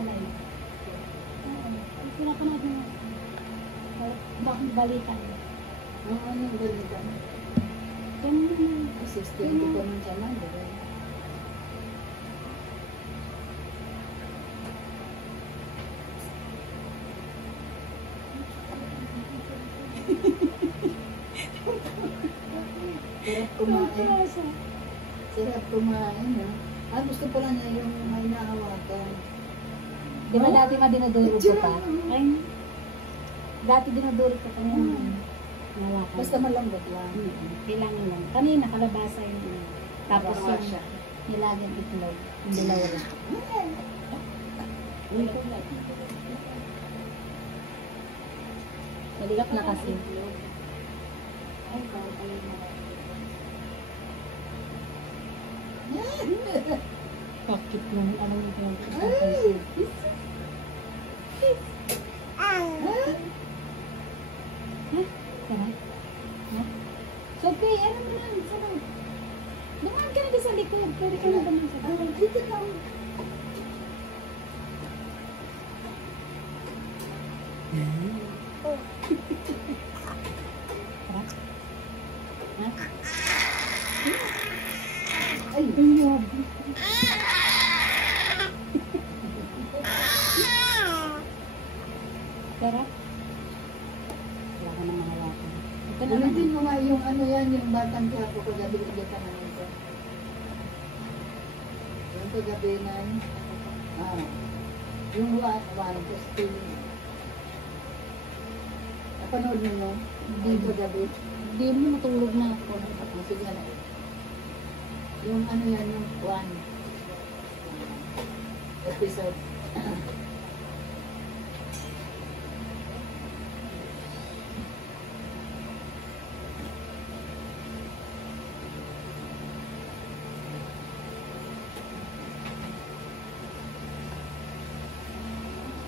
sanay. Sila pa natin balikan. Anong balikan? Ganun naman. 6:20 pa man siya man, diba? Sarap kumain. Sarap kumain, ha? Gusto pala niya yung may nahawakan. Di ba dati dinudurog ko pa? Ay, dati dinudurog ko pa yun. Basta malambot lang. Kailangan lang. Kanina, kalabasa yun. Tapos yung nilagang itlog. Yung dalawa lang. Maligap na kasi. Ay, bawal pala yung mga. Bakit naman alam mo yung Sophie, ano mo lang? Sana? Dumaan ka na sa likod. Pwede ka na naman sa likod. Dito lang. Ay, ayun. Sarap. Wala ka na mga hawakan. Ito na Ulitin mo nga yung ano yan, yung batang kapo kagabi ulit ka naman ito. Yung kagabi na, yung one, just two. Napanood mo mo? Hindi kagabi. Hindi mo matulog na ako. Sige na. Yung ano yan, yung one episode.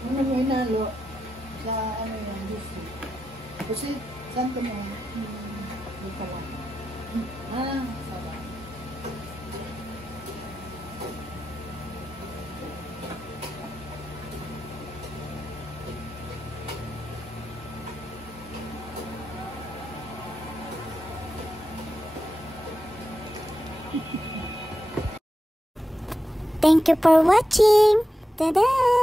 Ano mo hinalo? Sa ano yan, juicy. Kasi, saan ka mo? Dito lang. Sarap. Thank you for watching. Tada!